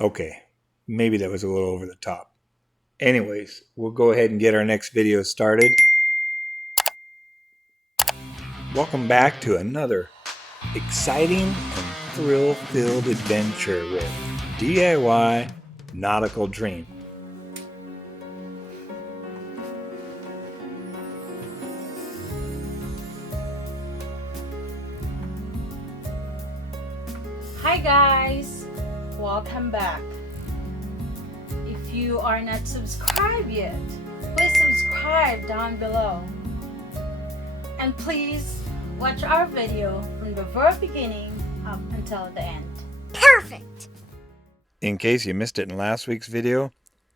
Okay, maybe that was a little over the top. Anyways, we'll go ahead and get our next video started. Welcome back to another exciting and thrill-filled adventure with DIY Nautical Dream. Hi guys, welcome back. If you are not subscribed yet, please subscribe down below. And please watch our video from the very beginning up until the end. Perfect! In case you missed it in last week's video,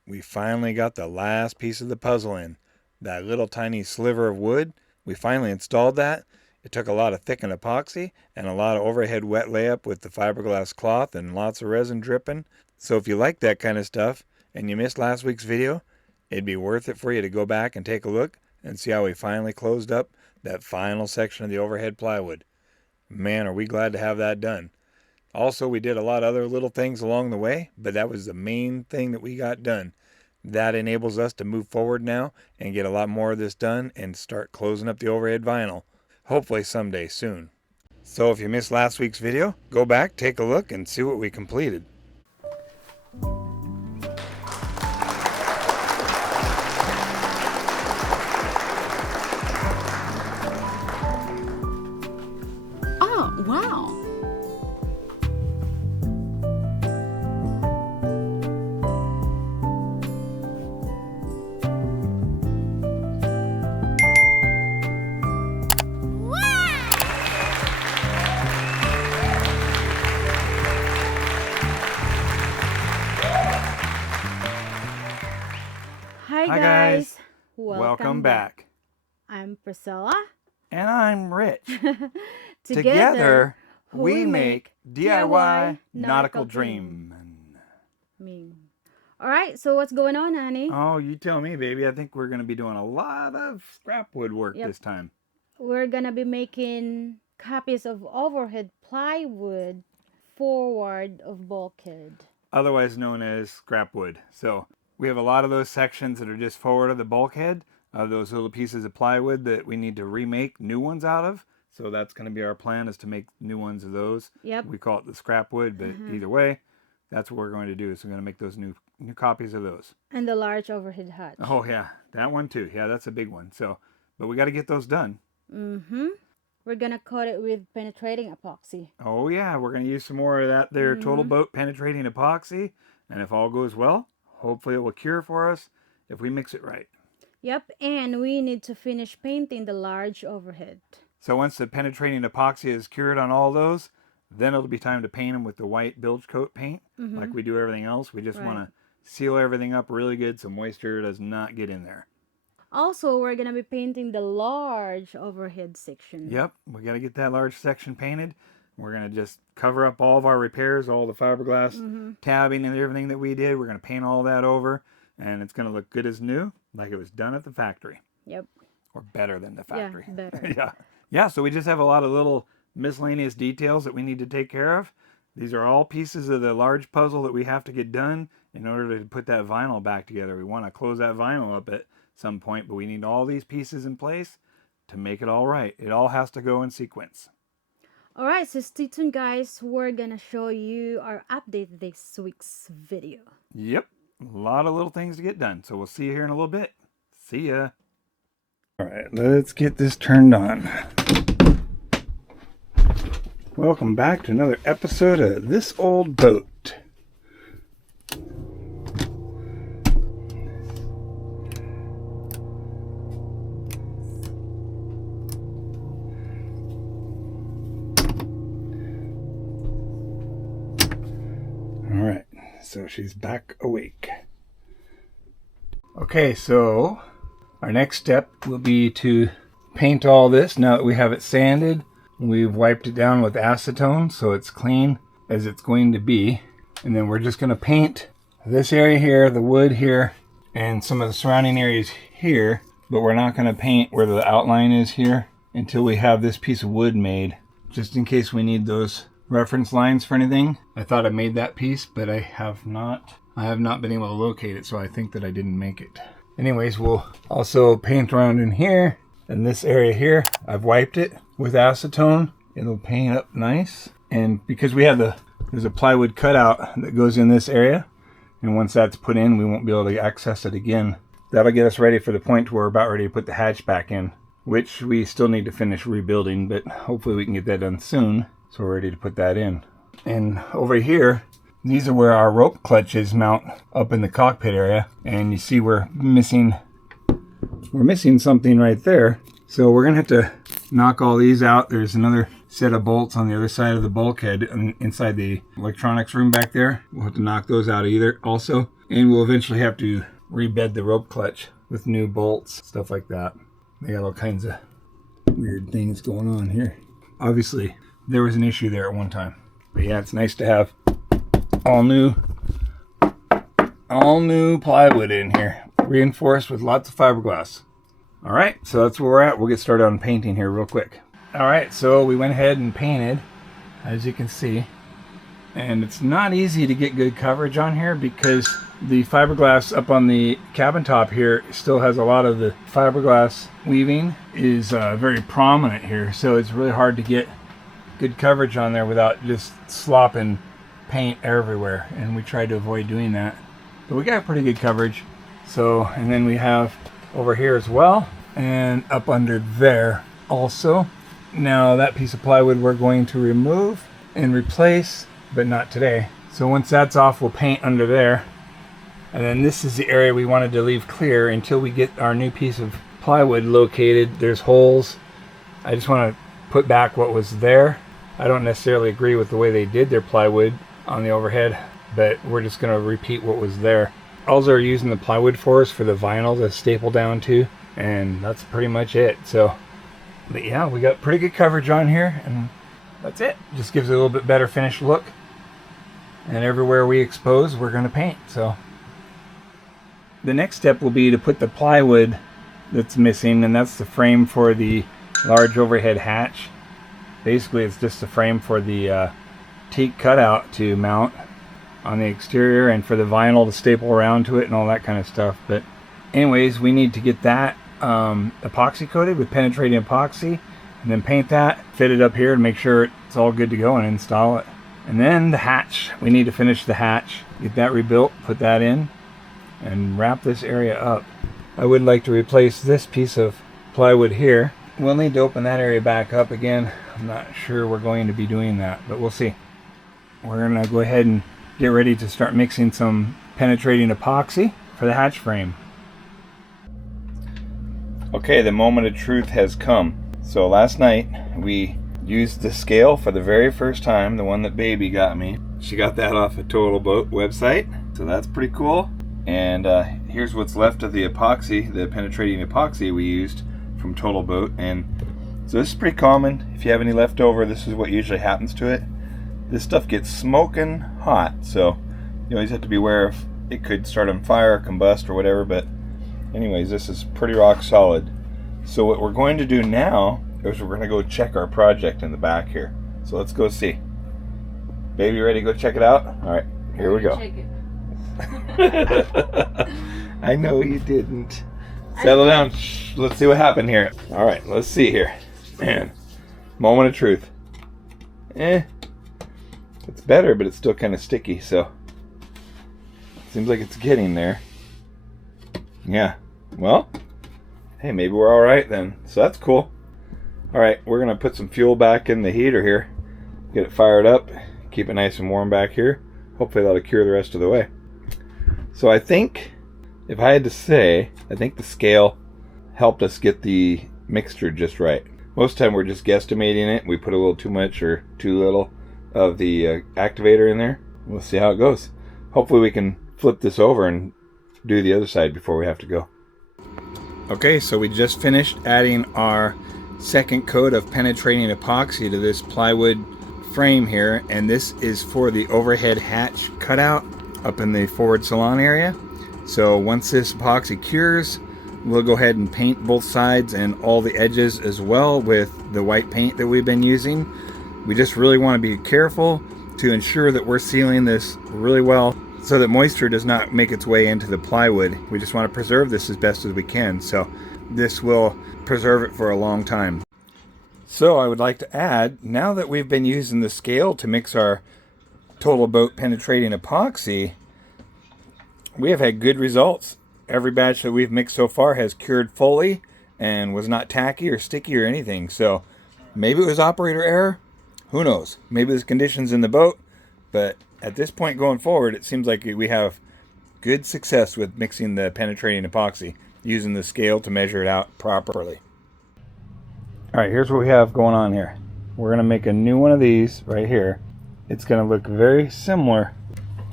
we finally got the last piece of the puzzle in. That little tiny sliver of wood, we finally installed that. It took a lot of thickened epoxy and a lot of overhead wet layup with the fiberglass cloth and lots of resin dripping. So if you like that kind of stuff and you missed last week's video, it'd be worth it for you to go back and take a look and see how we finally closed up that final section of the overhead plywood. Man, are we glad to have that done. Also, we did a lot of other little things along the way, but that was the main thing that we got done. That enables us to move forward now and get a lot more of this done and start closing up the overhead vinyl. Hopefully someday soon. So if you missed last week's video, go back, take a look, and see what we completed. Oh, wow. Hi guys, Welcome back. I'm Priscilla. And I'm Rich. Together, we make DIY Nautical Dream. Alright, so what's going on, honey? Oh, you tell me, baby. I think we're going to be doing a lot of scrap wood work this time. We're gonna be making copies of overhead plywood forward of bulkhead. Otherwise known as scrap wood. So we have a lot of those sections that are just forward of the bulkhead, of those little pieces of plywood that we need to remake new ones out of. So that's going to be our plan, is to make new ones of those. Yep. We call it the scrap wood, but either way, that's what we're going to do. So we're going to make those new copies of those. And the large overhead hutch. Oh yeah, that one too. Yeah, that's a big one. So, but we got to get those done. We're gonna coat it with penetrating epoxy. Oh yeah, we're going to use some more of that there Total Boat penetrating epoxy. And if all goes well, hopefully it will cure for us if we mix it right. Yep, and we need to finish painting the large overhead. So once the penetrating epoxy is cured on all those, then it'll be time to paint them with the white bilge coat paint, like we do everything else. We just want to seal everything up really good so moisture does not get in there. Also, we're going to be painting the large overhead section. Yep, we got to get that large section painted. We're going to just cover up all of our repairs, all the fiberglass tabbing and everything that we did. We're going to paint all that over, and it's going to look good as new, like it was done at the factory. Yep. Or better than the factory. Yeah, better. Yeah, so we just have a lot of little miscellaneous details that we need to take care of. These are all pieces of the large puzzle that we have to get done in order to put that vinyl back together. We want to close that vinyl up at some point, but we need all these pieces in place to make it all right. It all has to go in sequence. Alright, so stay tuned guys. We're gonna show you our update this week's video. Yep, a lot of little things to get done. So we'll see you here in a little bit. See ya. Alright, let's get this turned on. Welcome back to another episode of This Old Boat. Alright, so she's back awake. Okay, so our next step will be to paint all this. Now that we have it sanded, we've wiped it down with acetone so it's clean as it's going to be. And then we're just going to paint this area here, the wood here, and some of the surrounding areas here, but we're not going to paint where the outline is here until we have this piece of wood made, just in case we need those reference lines for anything. I thought I made that piece, but I have not. I have not been able to locate it, so I think that I didn't make it. Anyways, we'll also paint around in here. And this area here, I've wiped it with acetone. It'll paint up nice. And because we have there's a plywood cutout that goes in this area. And once that's put in, we won't be able to access it again. That'll get us ready for the point where we're about ready to put the hatch back in, which we still need to finish rebuilding, but hopefully we can get that done soon. So we're ready to put that in. And over here, these are where our rope clutches mount up in the cockpit area. And you see we're missing something right there. So we're gonna have to knock all these out. There's another set of bolts on the other side of the bulkhead inside the electronics room back there. We'll have to knock those out either also. And we'll eventually have to rebed the rope clutch with new bolts, stuff like that. They got all kinds of weird things going on here. Obviously, there was an issue there at one time. But yeah, it's nice to have all new plywood in here, reinforced with lots of fiberglass. All right, so that's where we're at. We'll get started on painting here real quick. All right, so we went ahead and painted, as you can see, and it's not easy to get good coverage on here because the fiberglass up on the cabin top here still has a lot of the fiberglass weaving is very prominent here, so it's really hard to get good coverage on there without just slopping paint everywhere, and we tried to avoid doing that, but we got pretty good coverage. So, and then we have over here as well, and up under there also. Now that piece of plywood we're going to remove and replace, but not today. So once that's off, we'll paint under there, and then this is the area we wanted to leave clear until we get our new piece of plywood located. There's holes. I just want to put back what was there. I don't necessarily agree with the way they did their plywood on the overhead, but we're just going to repeat what was there. All they're using the plywood for is for the vinyl to staple down to, and that's pretty much it. So, but yeah, we got pretty good coverage on here, and that's it. Just gives it a little bit better finished look. And everywhere we expose, we're going to paint. So the next step will be to put the plywood that's missing, and that's the frame for the large overhead hatch. Basically, it's just the frame for the teak cutout to mount on the exterior, and for the vinyl to staple around to it and all that kind of stuff. But anyways, we need to get that epoxy coated with penetrating epoxy, and then paint that, fit it up here and make sure it's all good to go, and install it. And then the hatch, we need to finish the hatch, get that rebuilt, put that in, and wrap this area up. I would like to replace this piece of plywood here. We'll need to open that area back up again. I'm not sure we're going to be doing that, but we'll see. We're going to go ahead and get ready to start mixing some penetrating epoxy for the hatch frame. Okay, the moment of truth has come. So last night we used the scale for the very first time, the one that baby got me. She got that off a Total Boat website, so that's pretty cool. And here's what's left of the epoxy, the penetrating epoxy we used from Total Boat. And so this is pretty common. If you have any left over, this is what usually happens to it. This stuff gets smoking hot, so you always have to be aware of it could start on fire or combust or whatever. But anyways, this is pretty rock solid. So what we're going to do now is we're going to go check our project in the back here. So let's go see. Baby, ready to go check it out? All right, here we go. Check it. I know you didn't. Settle down. Shh, let's see what happened here. All right, let's see here. Man, moment of truth. It's better, but it's still kind of sticky, so seems like it's getting there. Yeah, well, hey, maybe we're all right then. So that's cool. All right, we're gonna put some fuel back in the heater here, get it fired up, keep it nice and warm back here. Hopefully that'll cure the rest of the way. So I think, if I had to say, I think the scale helped us get the mixture just right. Most of the time we're just guesstimating it. We put a little too much or too little of the activator in there. We'll see how it goes. Hopefully we can flip this over and do the other side before we have to go. Okay, so we just finished adding our second coat of penetrating epoxy to this plywood frame here, and this is for the overhead hatch cutout up in the forward salon area. So once this epoxy cures, we'll go ahead and paint both sides and all the edges as well with the white paint that we've been using. We just really want to be careful to ensure that we're sealing this really well so that moisture does not make its way into the plywood. We just want to preserve this as best as we can, so this will preserve it for a long time. So I would like to add, now that we've been using the scale to mix our total boat penetrating epoxy, we have had good results. Every batch that we've mixed so far has cured fully and was not tacky or sticky or anything. So maybe it was operator error. Who knows? Maybe there's conditions in the boat. But at this point going forward, it seems like we have good success with mixing the penetrating epoxy, using the scale to measure it out properly. All right, here's what we have going on here. We're going to make a new one of these right here. It's going to look very similar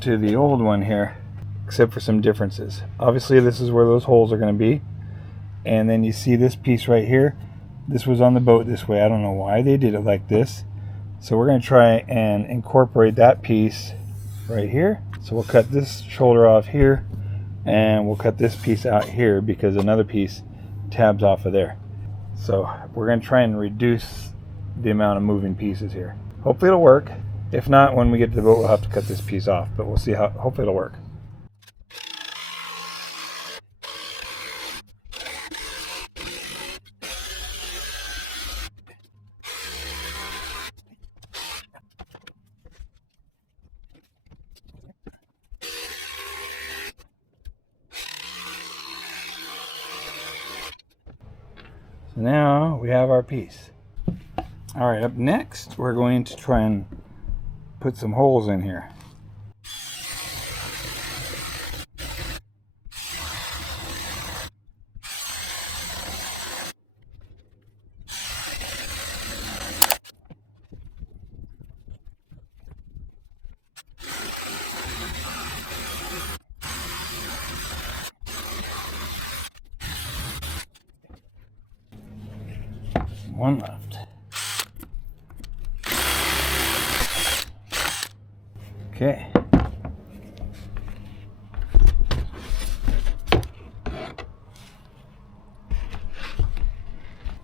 to the old one here, except for some differences. Obviously, this is where those holes are going to be. And then you see this piece right here. This was on the boat this way. I don't know why they did it like this. So we're going to try and incorporate that piece right here. So we'll cut this shoulder off here, and we'll cut this piece out here because another piece tabs off of there. So we're going to try and reduce the amount of moving pieces here. Hopefully it'll work. If not, when we get to the boat, we'll have to cut this piece off, but we'll see how. Hopefully it'll work. So now we have our piece. All right, up next, we're going to try and put some holes in here. One left. Okay.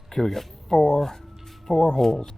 Okay, we got four holes.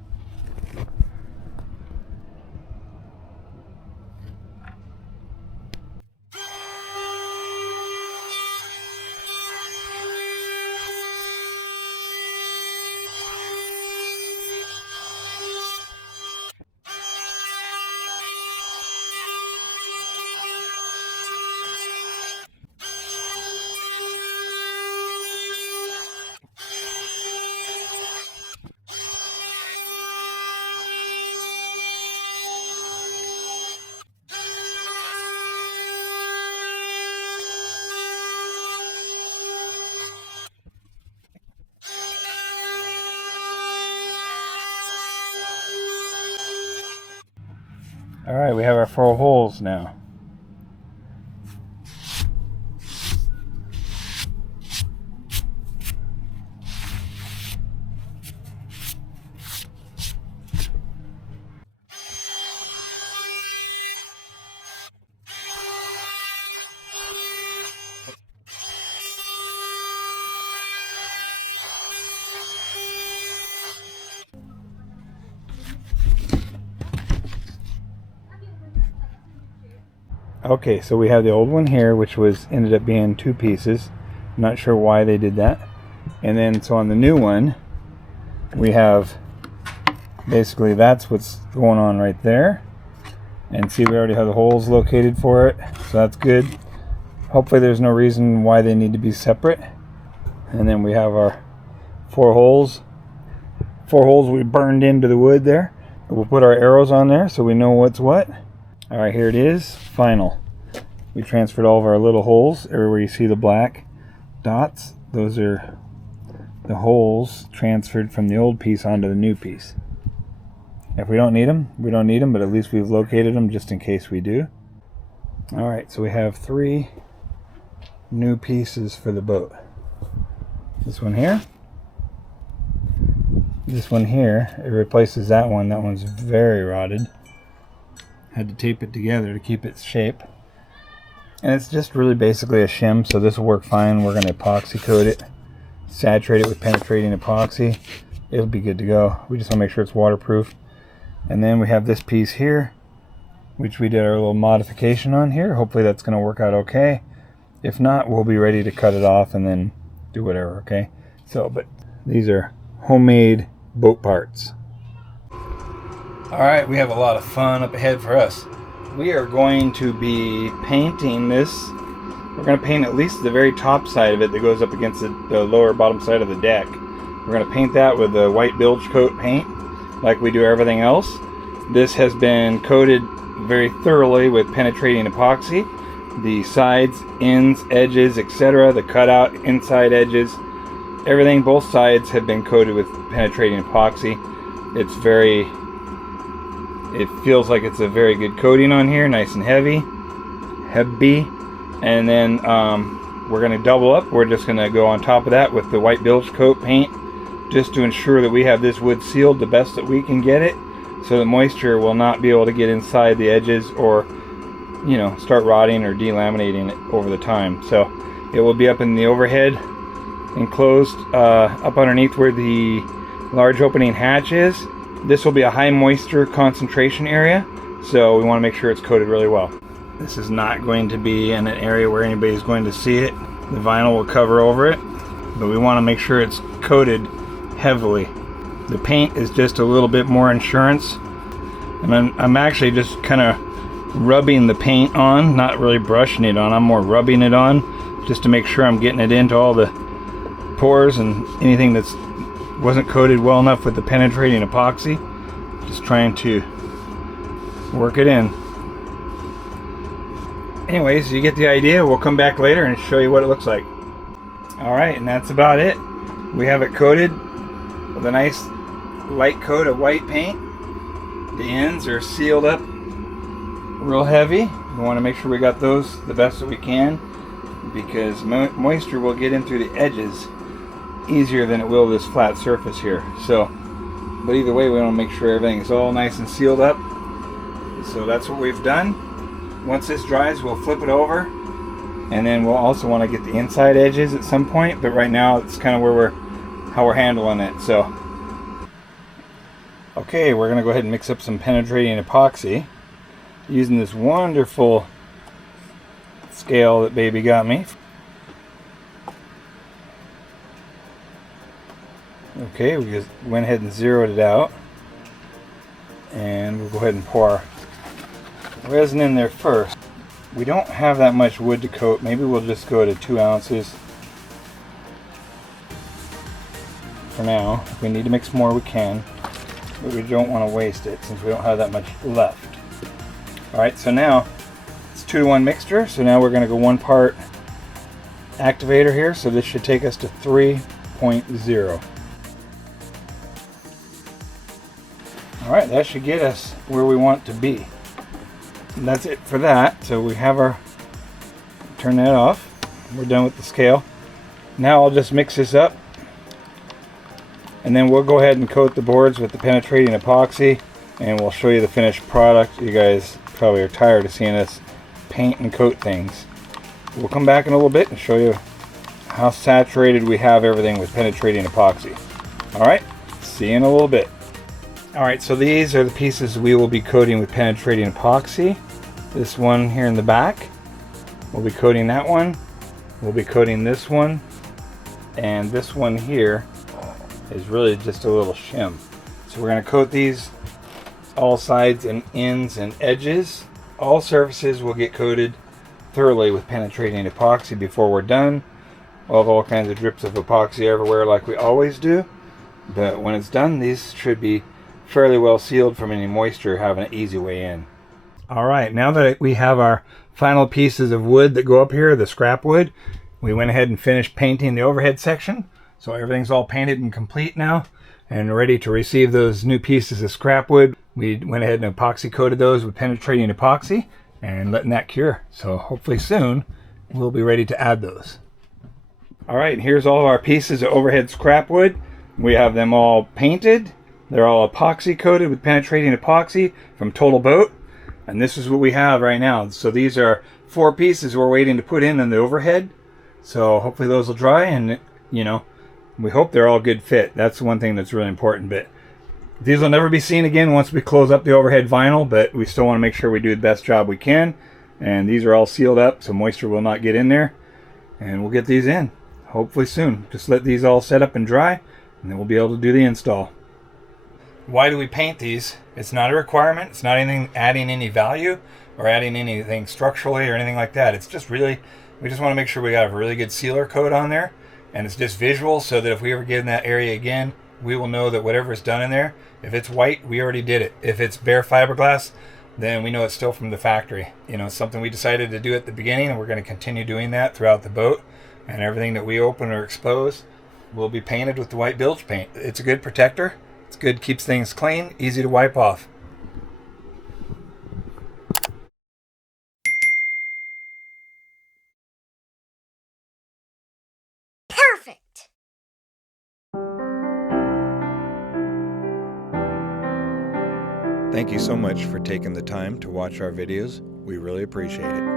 All right, we have our 4 holes now. Okay, so we have the old one here, which ended up being 2 pieces. I'm not sure why they did that. And then, so on the new one, we have basically that's what's going on right there. And see, we already have the holes located for it, so that's good. Hopefully there's no reason why they need to be separate. And then we have our 4 holes. 4 holes we burned into the wood there. We'll put our arrows on there so we know what's what. All right, here it is, final. We transferred all of our little holes. Everywhere you see the black dots, those are the holes transferred from the old piece onto the new piece. If we don't need them, we don't need them, but at least we've located them just in case we do. All right, so we have 3 new pieces for the boat. This one here. This one here, it replaces that one. That one's very rotted. Had to tape it together to keep its shape. And it's just really basically a shim, so this will work fine. We're going to epoxy coat it, saturate it with penetrating epoxy. It'll be good to go. We just want to make sure it's waterproof. And then we have this piece here, which we did our little modification on here. Hopefully that's going to work out okay. If not, we'll be ready to cut it off and then do whatever, okay? So, but these are homemade boat parts. Alright, we have a lot of fun up ahead for us. We are going to be painting this. We're going to paint at least the very top side of it that goes up against the lower bottom side of the deck. We're going to paint that with the white bilge coat paint like we do everything else. This has been coated very thoroughly with penetrating epoxy. The sides, ends, edges, etc., the cutout inside edges, everything, both sides have been coated with penetrating epoxy. It feels like it's a very good coating on here, nice and heavy. And then we're going to double up. We're just going to go on top of that with the white bilge coat paint, just to ensure that we have this wood sealed the best that we can get it, so that moisture will not be able to get inside the edges or, you know, start rotting or delaminating it over the time. So it will be up in the overhead, enclosed up underneath where the large opening hatch is. This will be a high moisture concentration area, so we want to make sure it's coated really well. This is not going to be in an area where anybody's going to see it. The vinyl will cover over it, but we want to make sure it's coated heavily. The paint is just a little bit more insurance, and I'm actually just kind of rubbing the paint on, not really brushing it on. I'm more rubbing it on just to make sure I'm getting it into all the pores and anything that's wasn't coated well enough with the penetrating epoxy. Just trying to work it in. Anyways, you get the idea. We'll come back later and show you what it looks like. Alright, and that's about it. We have it coated with a nice light coat of white paint. The ends are sealed up real heavy. We want to make sure we got those the best that we can, because moisture will get in through the edges easier than it will this flat surface here. So, but either way, we want to make sure everything is all nice and sealed up. So that's what we've done. Once this dries, we'll flip it over, and then we'll also want to get the inside edges at some point, but right now it's kind of where how we're handling it. So okay, we're going to go ahead and mix up some penetrating epoxy using this wonderful scale that baby got me. Okay, we just went ahead and zeroed it out, and we'll go ahead and pour resin in there first. We don't have that much wood to coat. Maybe we'll just go to 2 ounces for now. If we need to mix more, we can, but we don't want to waste it since we don't have that much left. Alright, so now it's 2-to-1 mixture, so now we're going to go 1 part activator here, so this should take us to 3.0. Alright, that should get us where we want to be. And that's it for that. So we have our, turn that off. We're done with the scale. Now I'll just mix this up, and then we'll go ahead and coat the boards with the penetrating epoxy, and we'll show you the finished product. You guys probably are tired of seeing us paint and coat things. We'll come back in a little bit and show you how saturated we have everything with penetrating epoxy. Alright, see you in a little bit. Alright, so these are the pieces we will be coating with penetrating epoxy. This one here in the back, we'll be coating that one. We'll be coating this one. And this one here is really just a little shim. So we're going to coat these all sides and ends and edges. All surfaces will get coated thoroughly with penetrating epoxy before we're done. We'll have all kinds of drips of epoxy everywhere like we always do. But when it's done, these should be fairly well sealed from any moisture, having an easy way in. Alright, now that we have our final pieces of wood that go up here, the scrap wood, we went ahead and finished painting the overhead section. So everything's all painted and complete now and ready to receive those new pieces of scrap wood. We went ahead and epoxy coated those with penetrating epoxy and letting that cure. So hopefully soon we'll be ready to add those. Alright, here's all of our pieces of overhead scrap wood. We have them all painted. They're all epoxy coated with penetrating epoxy from Total Boat. And this is what we have right now. So these are 4 pieces we're waiting to put in the overhead. So hopefully those will dry, and you know, we hope they're all good fit. That's one thing that's really important. But these will never be seen again once we close up the overhead vinyl, but we still want to make sure we do the best job we can. And these are all sealed up so moisture will not get in there. And we'll get these in hopefully soon. Just let these all set up and dry, and then we'll be able to do the install. Why do we paint these? It's not a requirement. It's not anything adding any value or adding anything structurally or anything like that. It's just really, we just want to make sure we got a really good sealer coat on there, and it's just visual so that if we ever get in that area again, we will know that whatever is done in there, if it's white, we already did it. If it's bare fiberglass, then we know it's still from the factory. You know, it's something we decided to do at the beginning, and we're going to continue doing that throughout the boat. And everything that we open or expose will be painted with the white bilge paint. It's a good protector. It's good, keeps things clean, easy to wipe off. Perfect. Thank you so much for taking the time to watch our videos. We really appreciate it.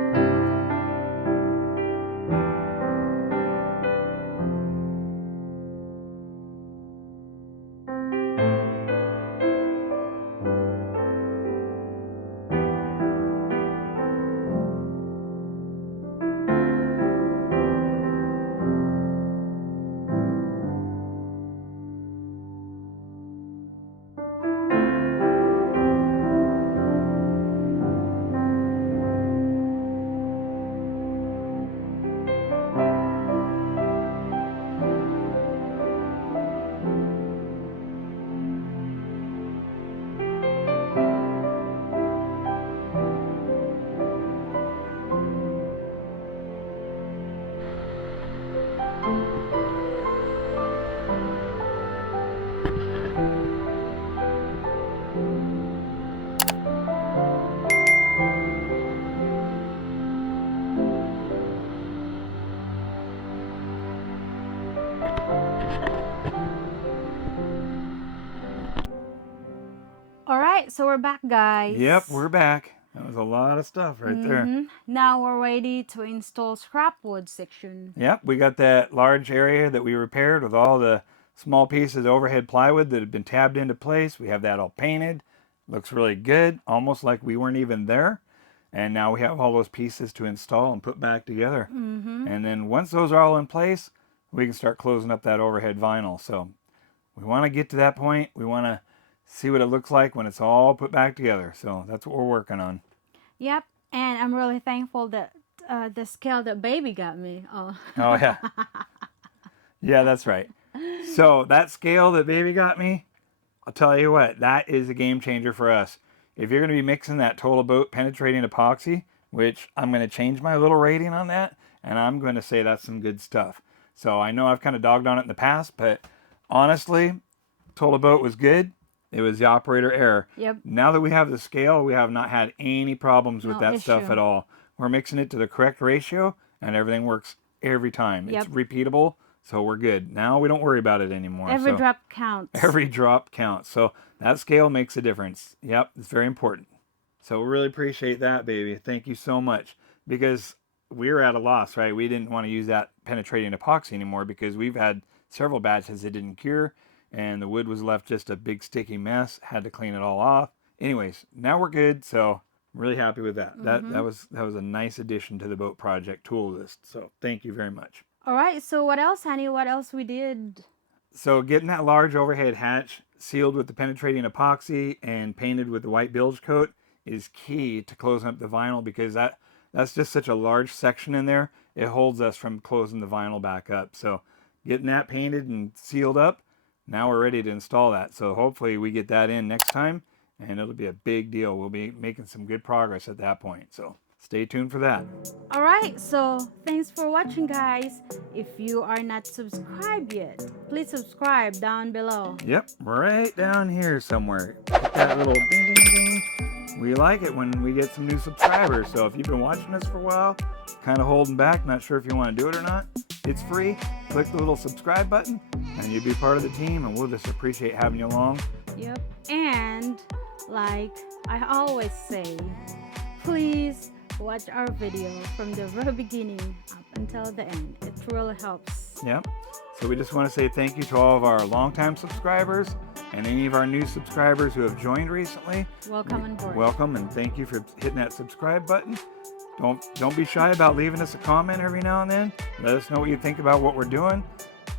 Alright, so we're back, guys. Yep, we're back. That was a lot of stuff right there. Now we're ready to install scrap wood section. Yep, we got that large area that we repaired with all the small pieces of overhead plywood that had been tabbed into place. We have that all painted. Looks really good, almost like we weren't even there. And now we have all those pieces to install and put back together. And then once those are all in place, we can start closing up that overhead vinyl. So we want to get to that point. We want to see what it looks like when it's all put back together. So that's what we're working on. Yep, and I'm really thankful that the scale that baby got me. Oh yeah. Yeah, that's right. So that scale that baby got me, I'll tell you what, that is a game changer for us. If you're going to be mixing that Total Boat penetrating epoxy, which I'm going to change my little rating on that, and I'm going to say that's some good stuff. So I know I've kind of dogged on it in the past, but honestly, Total Boat was good. It was the operator error. Yep. Now that we have the scale, we have not had any problems with that stuff at all. We're mixing it to the correct ratio, and everything works every time. Yep. It's repeatable, so we're good. Now we don't worry about it anymore. Every drop counts. Every drop counts. So that scale makes a difference. Yep, it's very important. So we really appreciate that, baby. Thank you so much. Because we were at a loss, right? We didn't want to use that penetrating epoxy anymore because we've had several batches that didn't cure, and the wood was left just a big sticky mess. Had to clean it all off. Anyways, now we're good, so I'm really happy with that. That was a nice addition to the boat project tool list. So thank you very much. All right, so what else, honey? What else we did? So getting that large overhead hatch sealed with the penetrating epoxy and painted with the white bilge coat is key to closing up the vinyl, because that's just such a large section in there. It holds us from closing the vinyl back up. So getting that painted and sealed up, now we're ready to install that. So hopefully we get that in next time, and it'll be a big deal. We'll be making some good progress at that point. So stay tuned for that. All right, so thanks for watching, guys. If you are not subscribed yet, please subscribe down below. Yep, right down here somewhere. Hit that little ding, ding, ding. We like it when we get some new subscribers. So if you've been watching us for a while, kind of holding back, not sure if you want to do it or not, it's free. Click the little subscribe button and you'll be part of the team, and we'll just appreciate having you along. Yep, and like, I always say, please watch our video from the very beginning up until the end. It really helps. Yep. So we just want to say thank you to all of our longtime subscribers and any of our new subscribers who have joined recently. Welcome on board. Welcome, and thank you for hitting that subscribe button. Don't be shy about leaving us a comment every now and then. Let us know what you think about what we're doing.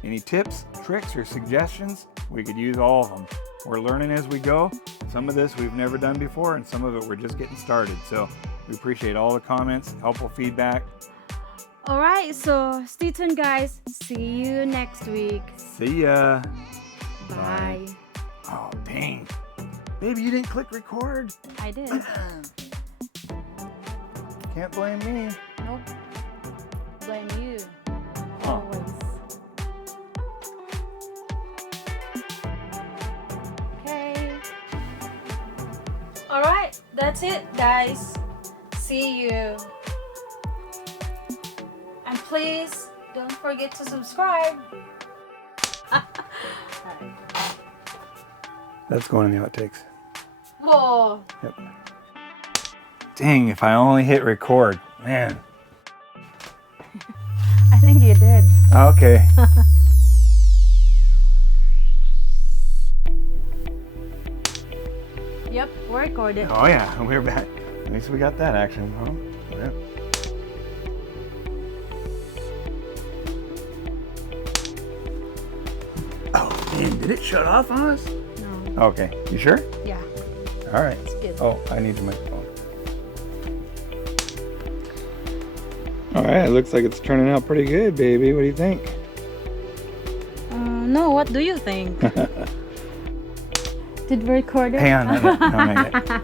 Any tips, tricks, or suggestions, we could use all of them. We're learning as we go. Some of this we've never done before, and some of it we're just getting started. So we appreciate all the comments, helpful feedback. All right, so stay tuned, guys. See you next week. See ya. Bye. Oh, dang. Baby, you didn't click record. I did. Can't blame me. Nope. Blame you. Huh. Always. Okay. All right, that's it, guys. See you. And please don't forget to subscribe. That's going in the outtakes. Whoa. Yep. Dang, if I only hit record. Man. I think you did. Okay. Yep, we're recorded. Oh yeah, we're back. At least we got that action. Huh? Yeah. Oh, man, did it shut off on us? No. Okay, you sure? Yeah, All right. it's good. Oh, I need your microphone. All right, it looks like it's turning out pretty good, baby. What do you think? No, what do you think? Did we record it? Hang on, not yet.